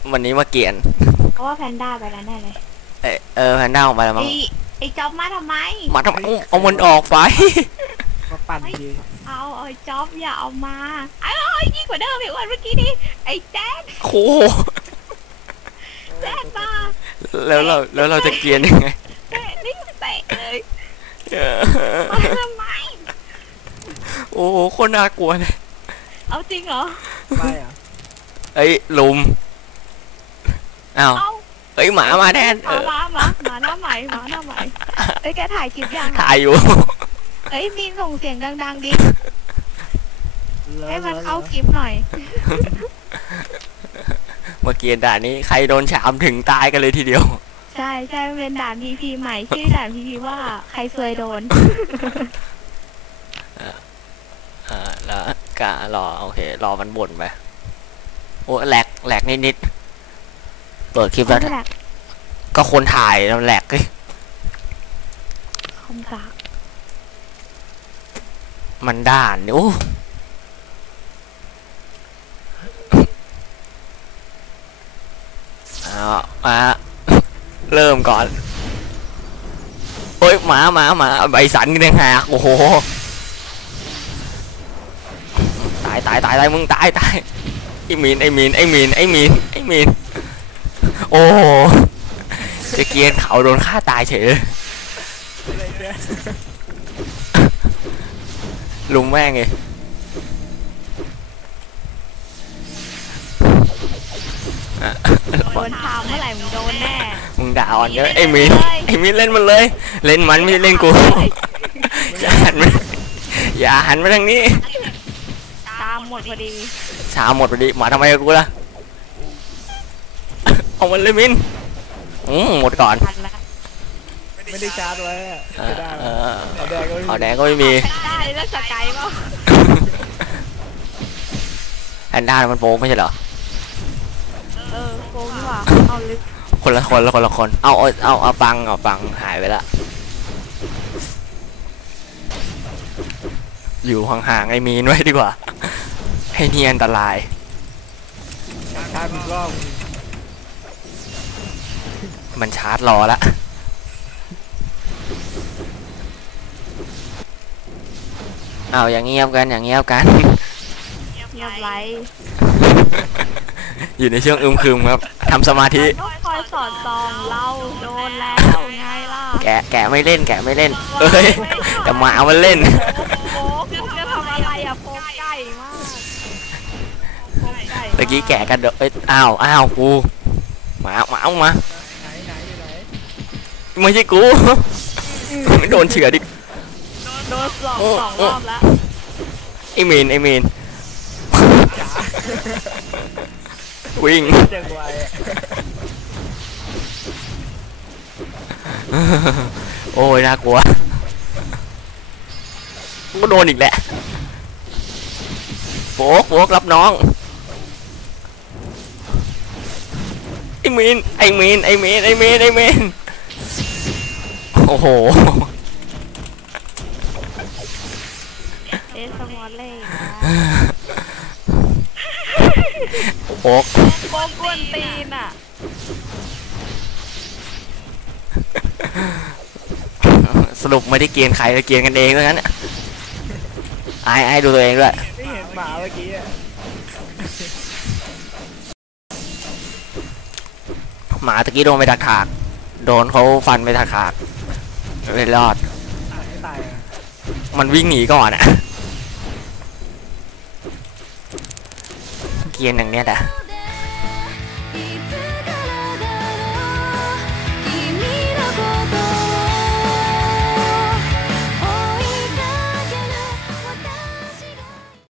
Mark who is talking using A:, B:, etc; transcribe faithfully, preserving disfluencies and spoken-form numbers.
A: วันนี้มาเกียน
B: เพราะว่าแพนด้าไปแล้วแน่เลย
A: เออเออแพนด้าออกมาแล้วมั้ง
B: ไอ้ไอ้จ๊อบมาทำไม
A: มาทำไมเอามันออกไป
C: มาปั่นที
B: เอาไอ้จ๊อบอย่าเอามาไอ้ยิ่งกว่าเดิมอีกวันเมื่อกี้นี้ไอ้แจ๊ด
A: โอ้
B: แจ๊ดมา
A: แล้วเราแล้วเราจะเกียนยังไง
B: แจ๊ดนี่เตะเลยทำไม
A: โอ้โหคนน่ากลัวเลย
B: เอาจริงเหรอ
C: ไม่อะ
A: เอ้ยลุมอ้าวเอ้ยหมามาแทน
B: หมาหมาหมาหมาหน้าใหม่หมาหน้าใหม่เอ้ยแกถ่ายคลิปยัง
A: ถ่ายอยู่
B: เอ้ยมีส่งเสียงดังๆดิให้มันเข้าคลิปหน่อย
A: เมื่อกี้ด่านนี้ใครโดนฉามถึงตายกันเลยทีเดียว
B: ใช่ใช่เป็นด่านพีพีใหม่ชื่อด่านพีพีว่าใครเคยโดน
A: อ่าแล้วกะรอโอเครอมันบ่นไปโอ้แหลกแหลกนิดๆเปิดคลิปแล้วก็คนถ่ายแล้วแหลกเลย
B: คอมกาก
A: มันด่านโอ้เอามาเริ่มก่อนโอ้ยหมาหมาหมาใบสันกันยังหักโอ้โหตายตายตายตายมึงตายตายไอ้มีนไอ้มีนไอ้มีนไอ้มีนไอ้มีนโอ้โหจะเกียนเขาโดนฆ่าตายเฉยลุงแม่งไง
B: โดนทำเมื่อไหร่มึงโดนแน่
A: มึงด่าอ่อนเยอะไอ้มีนไอ้มีนเล่นมันเลยเล่นมันไม่ใช่เล่นกูอย่าหันมาอย่าหันมาทางนี้
B: ตามหมดพอดี
A: ชาหมดพอดีมาทำไมกูล่ะเอามันเลยมินอืมหมดก่อน
C: ไม่ได้ชาร์จไว้
A: เอาแดงก็ไม่มี
B: ได้แล้วสกายป่ะ
A: แอนด้ามันโป๊กไม่ใช่เหรอ
B: เออโป๊กดีกว่าเอาลึก
A: คนละคนละคนละคนเอาเอาเอาเอาปังเอาปังหายไปละอยู่ห่างๆไอ้มีนไว้ดีกว่าให้เนียนอันตราย
C: ชาร์จอีกรอบ
A: มันชาร์จรอละเอาอย่างเงียบกันอย่างเงียบกัน
B: เงียบไร
A: อยู่ในช่วงอึมครึมครับทำสมาธิ
B: คอยสอนตองเราโดนแล้วไงล่ะ
A: แกะแกะไม่เล่นแกะไม่เล่นเอ้ยแต่หมามันเล่น
B: โป๊กจะทำอะไรอะโป๊กใกล้มาก
A: ตะกี้แกะกันเด้อเอ้ยอ้าวอ้าวกูหมาหมาออกมาไม่ใช่กูไม่โดนเฉื่อยดิ
B: โดนสองสองรอบแล้ว
A: ไอมีนไอมีนวิ่งโอ้ยน่ากลัวก็โดนอีกแหละโฟกโฟกรับน้องไอมีนไอมีนไอมีนไอมีนไอมีนโอ้โห
B: เอสมอลเล่
A: โป๊ก
B: โป๊กกวนตีนอ่ะ
A: สรุปไม่ได้เกียนใครเลยเกียนกันเองแล้วงั้นไอ้ไอ้ดูตัวเองด้วย
C: ไม่เห็นหมาเมื่อกี้
A: หมาตะกี้โดนไปถักถากโดนเขาฟันไปถักถากเลยรอดมันวิ่งหนีก่อนอะเกียนอย่างเนี้ยแหละ